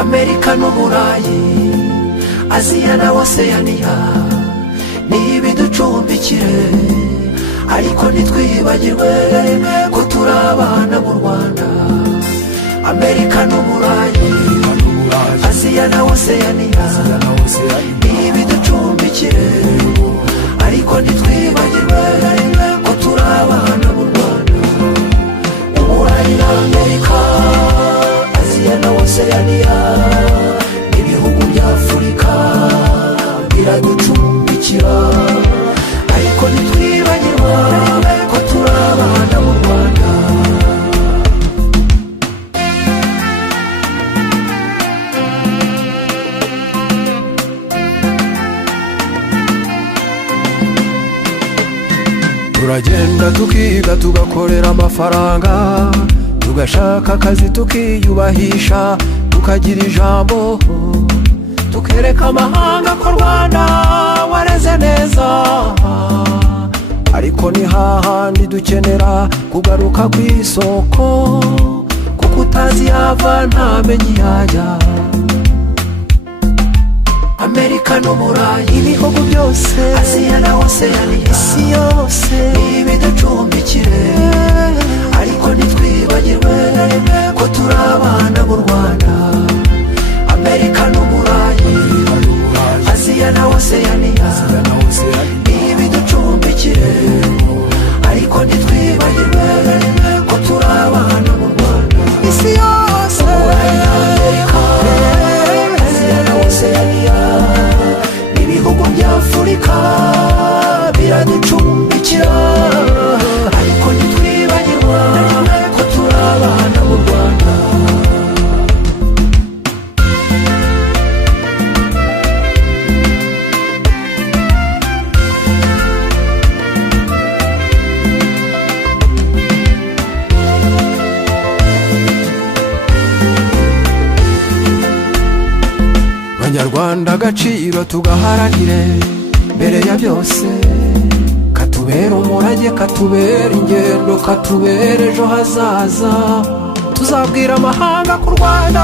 Amerika n'Uburayi, Aziya na Oceania nibiducumbikire, ariko ntitwibagirwe ko turi abana mu Rwanda. Amerika n'Uburayi, Aziya na Oceania nibiducumbikire, ariko ntitwibagirwe ko turi abana mu Rwanda. Uburayi na Amerika, Aziya na Oceania n'ibihugu bya Afurika biraducumbikira, ariko ntitwibagirwa ko turi abana mu Rwanda. Turagenda tukiga tugakorera amafaranga, tugashaka akazi tukiyubahisha, tukagira ijambo, tukereka amahanga ko Rwanda wareze neza. Ariko ni hahandi dukenera kugaruka ku isoko, kuko utazi yava ntamenye yajya. Amerika n'Uburayi, ibihugu byose, Aziya na Oceania, isi yose nibiducumbikire, ariko ntitwibagirwe ko turi abana mu Rwanda. Amerika n'Uburayi, Aziya na Oceania nibiducumbikire, ariko ntitwibagirwe ko turi abana mu Rwanda. Isi yose, Amerika, Aziya na Oceania n'ibihugu bya Afurika biraducumbikira, ariko ntitwibagirwa ko turi abana mu Rwanda. Banyarwanda agaciro tugaharanire, mbere ya byose katubera umurage, katubera ingendo, katubera ejo hazaza. Tuzabwira amahanga ko u Rwanda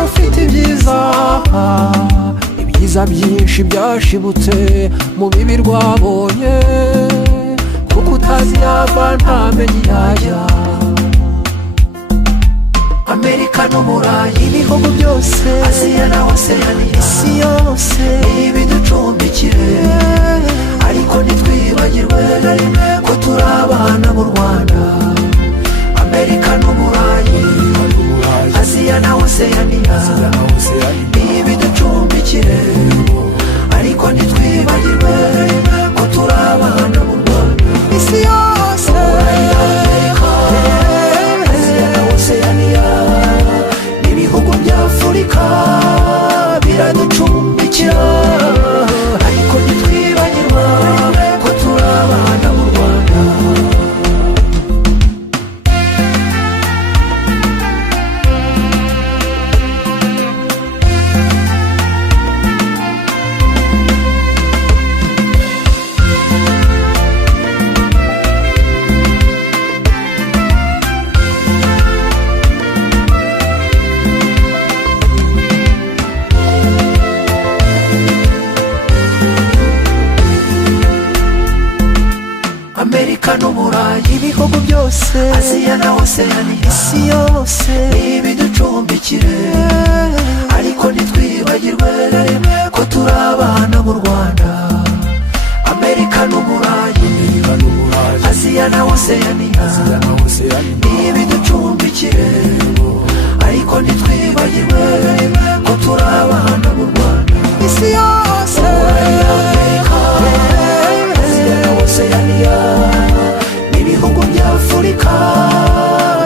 rufite ibyiza, ibyiza byinshi byashibutse mu bibi rwabonye, kuko utazi yava ntamenye yajya. Amerika n'Uburayi, ibihugu byose, Aziya na Oceania, isi yose nibiducumbikire, ariko ntitwibagirwe ko turi abana mu Rwanda. Amerika n'Uburayi, Aziya na Oceania nibiducumbikire, ariko ntitwibagirwe ko turi abana mu Rwanda. Isi yose, Amerika, Aziya na Oceania n'ibihugu bya Afurika biraducumbikira, ariko ntitwibagirwa ko turi abana mu Rwanda. Amerika n'Uburayi, ibihugu byose, Aziya na Oceania, isi yose nibiducumbikire, ariko ntitwibagirwe ko turi abana mu Rwanda. Amerika n'Uburayi, Aziya na Oceania nibiducumbikire, ariko ntitwibagirwe ko turi abana mu Rwanda. Isi yose, Amerika, Aziya na Oceania n'ibihugu bya Afurika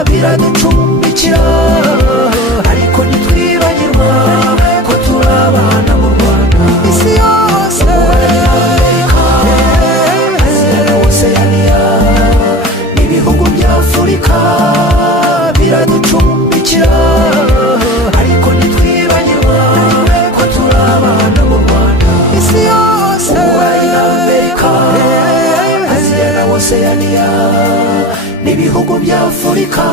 biraducumbikira, ariko ntitwibagirwa ko turi abana mu Rwanda. Isi yose, Amerika, Aziya na Oceania n'ibihugu bya Afurika biraducumbikira, ariko ntitwibagirwa ko turi abana mu Rwanda. Isi yose, Amerika, Aziya na Oceania n'ibihugu bya Afurika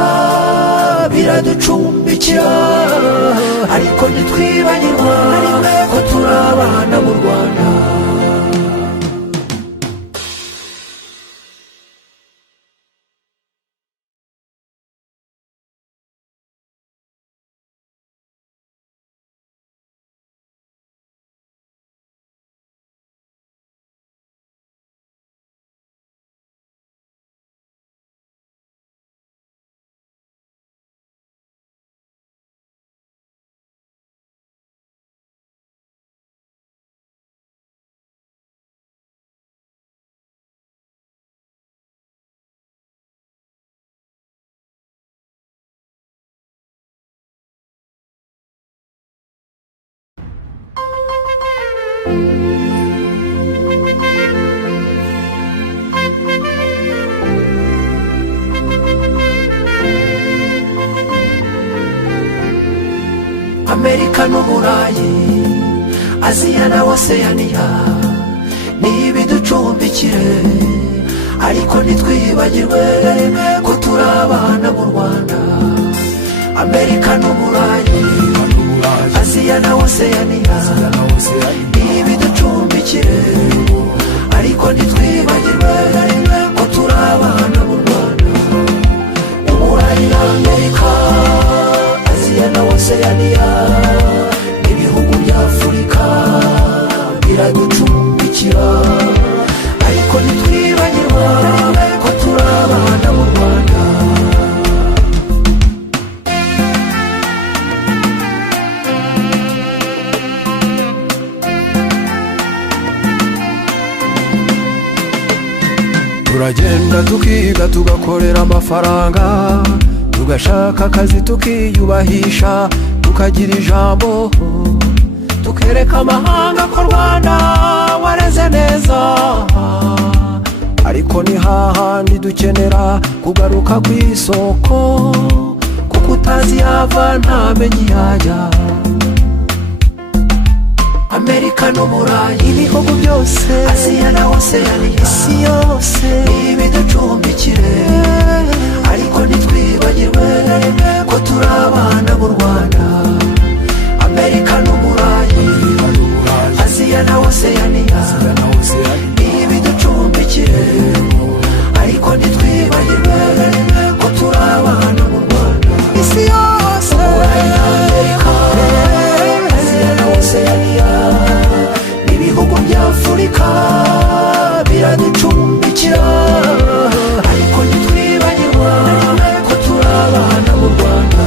biraducumbikira ariko ntitwibagirwa ko turi abana mu Rwanda. Amerika n'Uburayi, Aziya na Oceania ni ibiducumbikire ariko ntitwibagirwe ko turi abana mu Rwanda. Amerika n'Uburayi, Aziya na Oceania ni ibiducumbikire ariko ntitwibagirwe ko turi abana mu Rwanda. Uburayi na Amerika, Aziya na Oceania n'ibihugu bya Afurika biraducumbikira ariko ntitwibagirwa ko turi abana mu Rwanda. Turagenda tukiga tugakorera amafaranga, tugashaka akazi tukiyubahisha, tukagira ijambo, tukereka amahanga ko Rwanda wareze neza. Ariko ni hahandi dukenera kugaruka ku isoko, kuko utazi yava ntamenye iyajya. Amerika n'Uburayi, ibihugu byose, Aziya na Oceania, isi yose ibiducumbikire ariko ntitwibagirwe ko turi abana mu Rwanda. Amerika n'Uburayi, Aziya na Oceania ibiducumbikire ariko ntitwibagirwe ko turi abana mu Rwanda. Isi yose, Amerika, Aziya na Oceania n'ibihugu bya Afurika biraducumbikira ariko ntitwibagirwa ko turi abana mu Rwanda.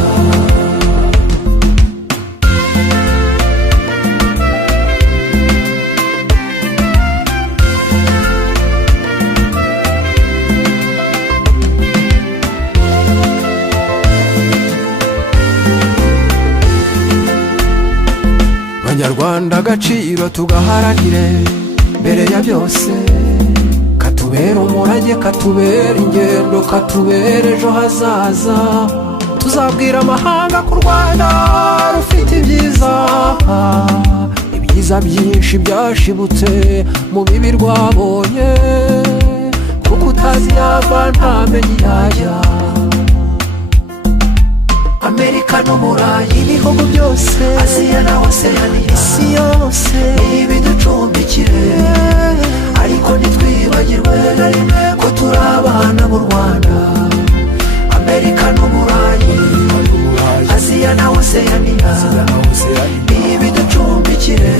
Banyarwanda agaciro tugaharanire mbere ya byose, katubera umurage, katubera ingendo, katubera ejo hazaza. Tuzabwira amahanga ko u Rwanda rufite ibyiza, ibyiza byinshi byashibutse mu bibi rwabonye, kuko utazi yava ntamenye iyajya. Amerika n'Uburayi, ibihugu byose, Aziya na Oceania, isi yose ibiducumbikire ariko ntitwibagirwe ko turi abana mu Rwanda. Amerika n'Uburayi, Aziya na Oceania ibiducumbikire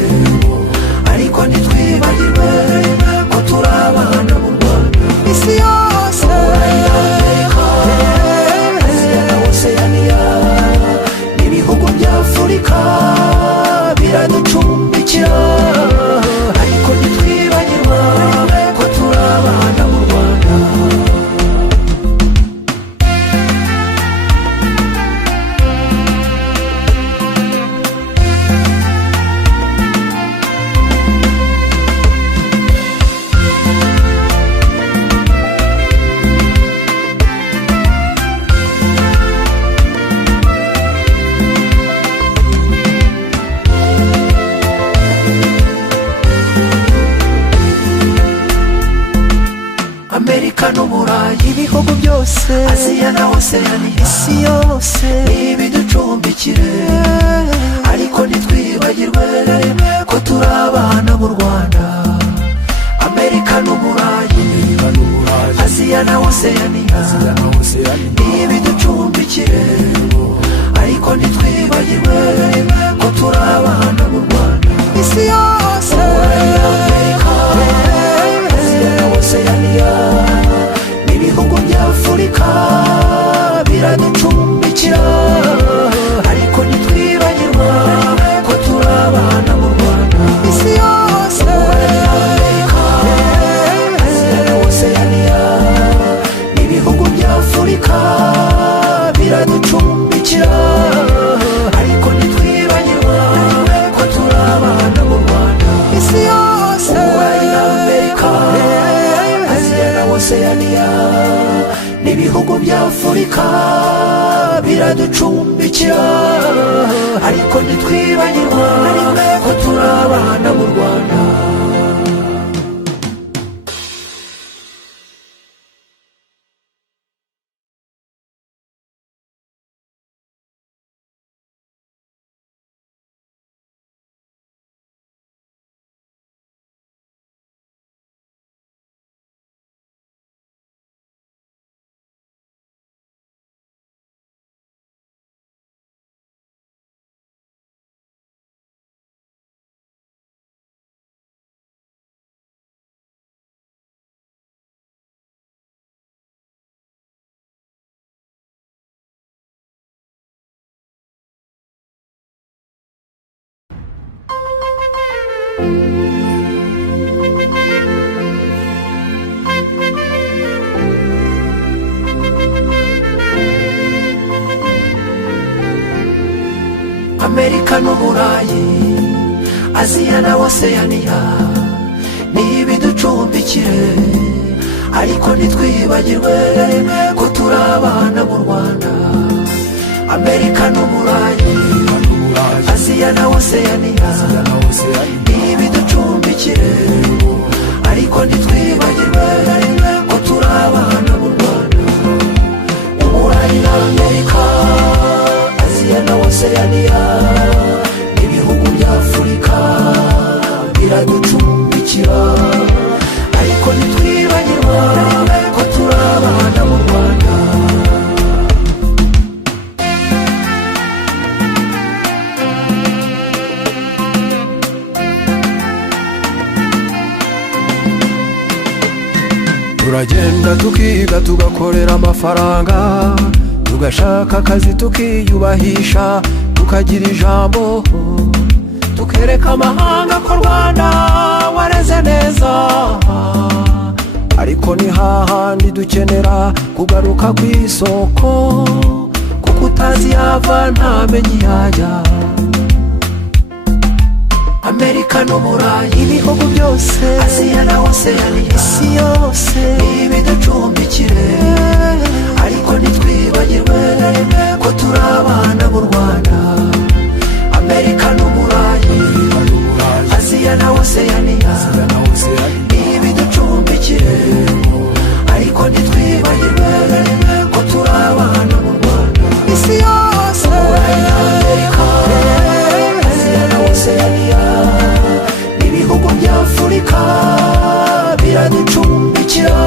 ariko ntitwibagirwe ko turi abana mu Rwanda. Isi yose, Amerika, Aziya na Oceania n'ibihugu bya Afurika biraducumbikira ariko ntitwibagirwa ko turi abana mu Rwanda. Amerika n'Uburayi, ibihugu byose, Aziya na Oceania, isi yose ibiducumbikira ariko ntitwibagirwa ko turi abana mu Rwanda. Amerika n'Uburayi, Aziya na Oceania ni ibiducumbikire ariko ntitwibagirwe ko turi abana mu Rwanda. Amerika n'Uburayi, Aziya na Oceania ni ibiducumbikire ariko ntitwibagirwe ko turi abana mu Rwanda. Uburayi na Amerika, Aziya na Oceania ibihugu bya Afurika biraducumbikira ariko ntitwibagirwa ko turi abana mu Rwanda. Turagenda tukiga tugakorera amafaranga, tugashaka akazi tukiyubahisha, tukagira ijambo, tukereka amahanga ko Rwanda wareze neza. Ariko ni hahandi dukenera kugaruka ku isoko, kuko utazi yava ntamenye iyajya. Amerika n'Uburayi, ibihugu byose, Aziya na Oceania, isi yose ibiducumbikire ariko ntitwibagirwe ko turi abana mu Rwanda. Amerika n'Uburayi, Aziya na Oceania ibiducumbikire ariko ntitwibagirwe ko turi abana mu Rwanda. Isi yose, Amerika, Aziya na Oceania ibihugu bya Afurika biraducumbikira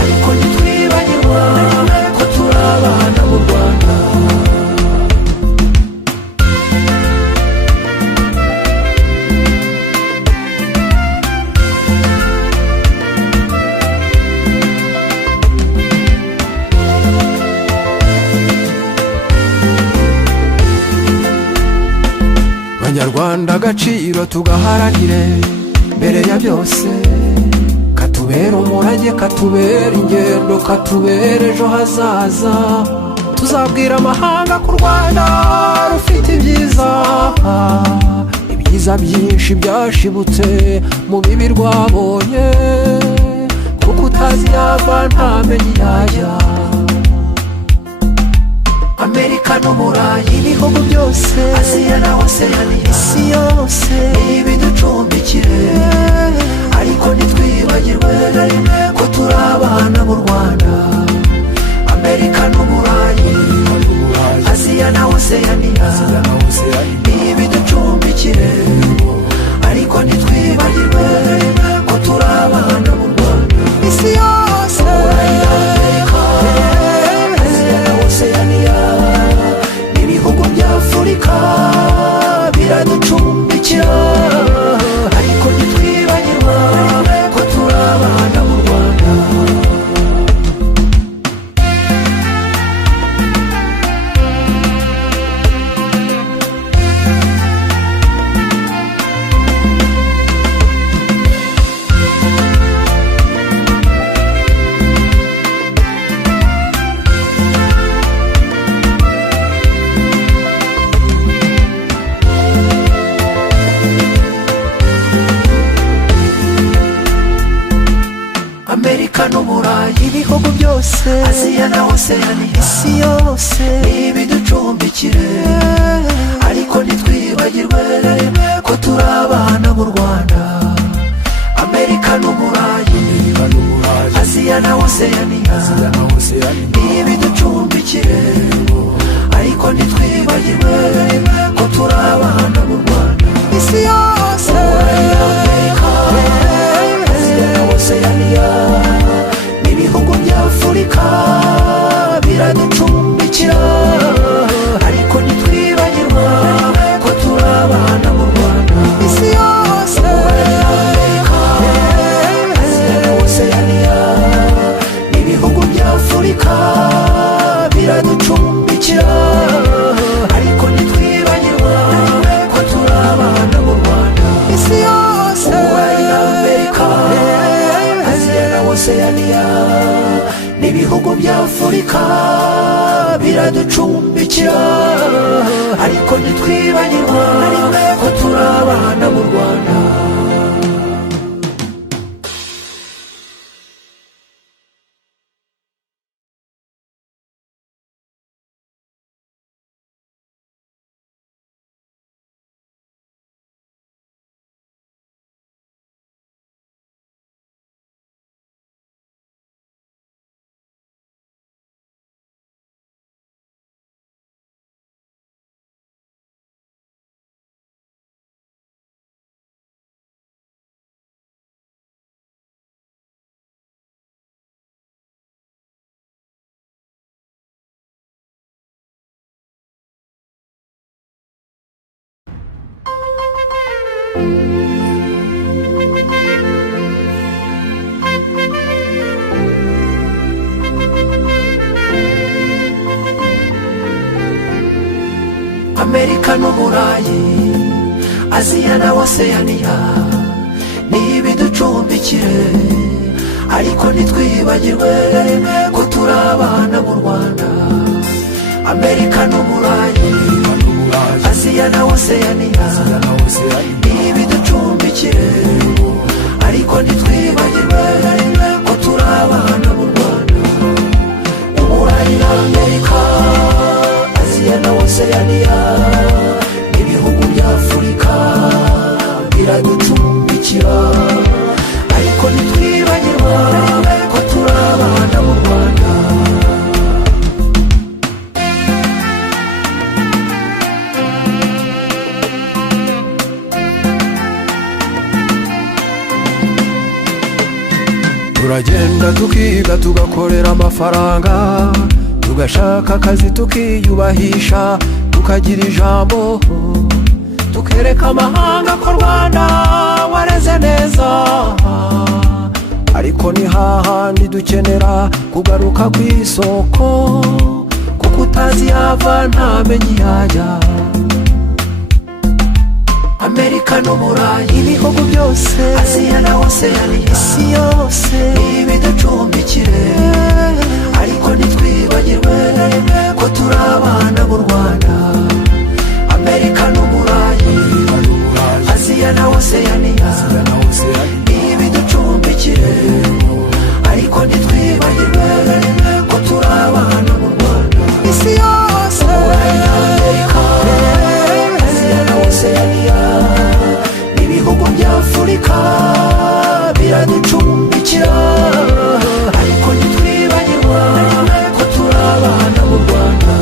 ariko ntitwibagirwa ko turi abana mu Rwanda. Banyarwanda agaciro tugaharanire mbere ya byose, katubera umurage, katubera ingendo, katubera ejo hazaza. Tuzabwira amahanga ko u Rwanda rufite ibyiza, ibyiza byinshi byashibutse mu bibi rwabonye, kuko utazi yava ntamenye iyajya. Amerika n'Uburayi, ibihugu byose, Aziya na Oceania, isi yose ibiducumbikire ariko ntitwibagirwe ko turi abana mu Rwanda. Amerika n'Uburayi, Aziya na Oceania ibiducumbikire ariko ntitwibagirwe ko turi abana mu Rwanda. Isi yose, Amerika, Aziya na Oceania ibihugu bya Afurika biraducumbikira ariko ntitwibagirwa ko turi abana mu Rwanda. Amerika n'Uburayi, ibihugu byose, Aziya na Oceania, isi yose ibiducumbikire, ariko ntitwibagirwe ko turi abana b'u Rwanda. Amerika n'Uburayi, Aziya na Oceania ibiducumbikire, ariko ntitwibagirwe ko turi abana b'u Rwanda. Isi yose, Amerika, Aziya na Oceania n'ibihugu bya Afurika biraducumbikira, ariko ntitwibagirwa ko turi abana b'u Rwanda. Isi yose, Amerika, Aziya na Oceania n'ibihugu bya Afurika biraducumbikira, ariko ntitwibagirwa ko turi abana b'u Rwanda. Isi yose, Amerika, Aziya na Oceania n'ibihugu bya Afurika biraducumbikira, ariko ntitwibagirwa ko turi abana b'u Rwanda. Amerika n'Uburayi, Aziya na Oceania nibiducumbikire, ariko ntitwibagirwe ko turi abana b'u Rwanda. Amerika n'Uburayi, Aziya na Oceania nibiducumbikire, ariko ntitwibagirwe ko turi abana b'u Rwanda. Uburayi na Amerika, Aziya na Oceania n'ibihugu bya Afurika biraducumbikira, ariko ntitwibagirwa ko turi abana b'u Rwanda. Turagenda tukiga tugakorera amafaranga, tugashaka akazi tukiyubahisha, tukagira ijambo, tukereka amahanga ko Rwanda wareze neza, ariko ni hahandi dukenera kugaruka ku isoko, kuko utazi yava ntamenye iyajya. Amerika n'Uburayi, ibihugu byose, Aziya na Oceania, isi yose ibiducumbikire, ariko ntitwibagirwe ko turi abana b'u Rwanda. Amerika n'Uburayi, Aziya na Oceania ibiducumbikire, ariko ntitwibagirwe ko turi abana b'u Rwanda. Isi yose, Amerika, Aziya na Oceania n'ibihugu bya Afurika biraducumbikira, ariko ntitwibagirwa ko turi abana b'u Rwanda.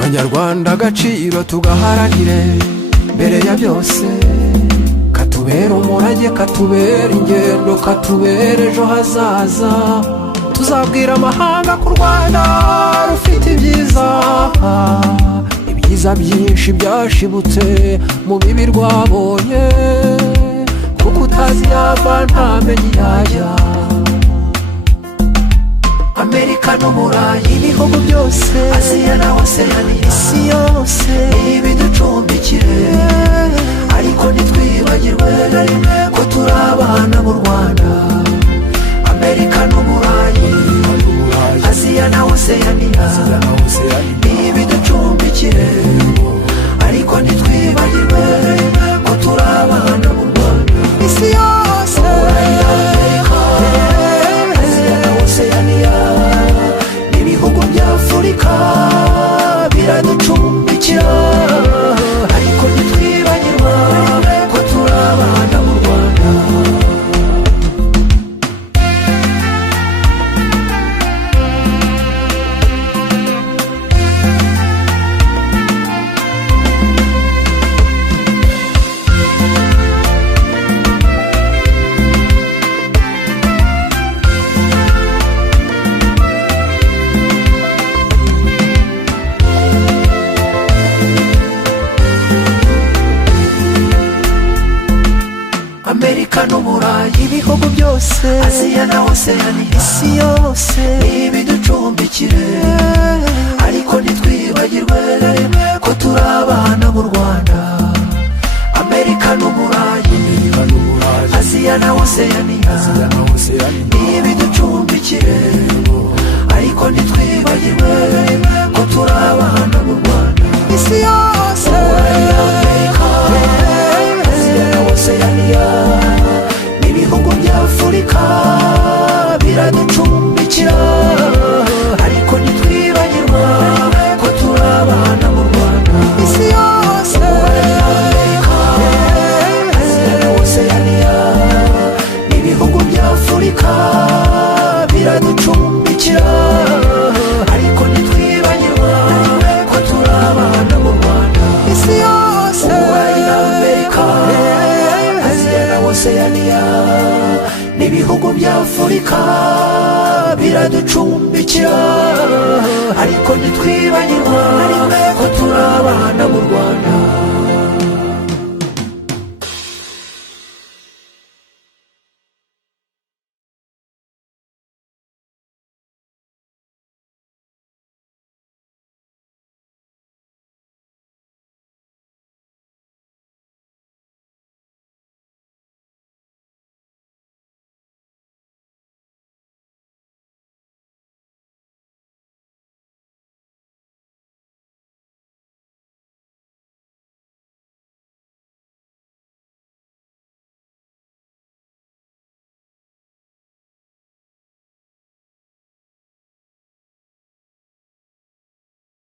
Banyarwanda agaciro tugaharanire, mbere ya byose katubera umurage, katubera ingendo, katubera ejo hazaza. Tuzabwira amahanga ko u Rwanda rufite ibyiza, ibyiza byinshi byashibutse mu bibi rwabonye, kuko utazi yava ntamenye iyajya. Amerika n'Uburayi, ibihugu byose, Aziya na Oceania, isi yose ibiducumbikire, ariko ntitwibagirwe ko turi abana na Oceania n'ibiducumbikire ariko ntitwibagirwe ko turi abana b'u Rwanda isi yose Aziya na Oceania n'ibihugu bya Afurika biraducumbikira ariko ntitwibagirwa ko turi abana b'u Rwanda Amerika n'Uburayi ibihugu byose Aziya na Oceania isi yose ibiducumbikire ariko ntitwibagirwe ko turi abana b'u Rwanda Amerika n'Uburayi Aziya na Oceania ibiducumbikire ariko ntitwibagirwe ko turi abana b'u Rwanda isi yose Oceania n'ibihugu bya Afurika biraducumbikira ariko ntitwibagirwa ko turi abana b'u Rwanda isi yose Aziya na Oceania n'ibihugu bya Afurika biraducumbikira ariko ntitwibagirwa ko turi abana b'u Rwanda isi yose Oceania n'ibihugu bya Afurika biraducumbikira ariko ntitwibagirwa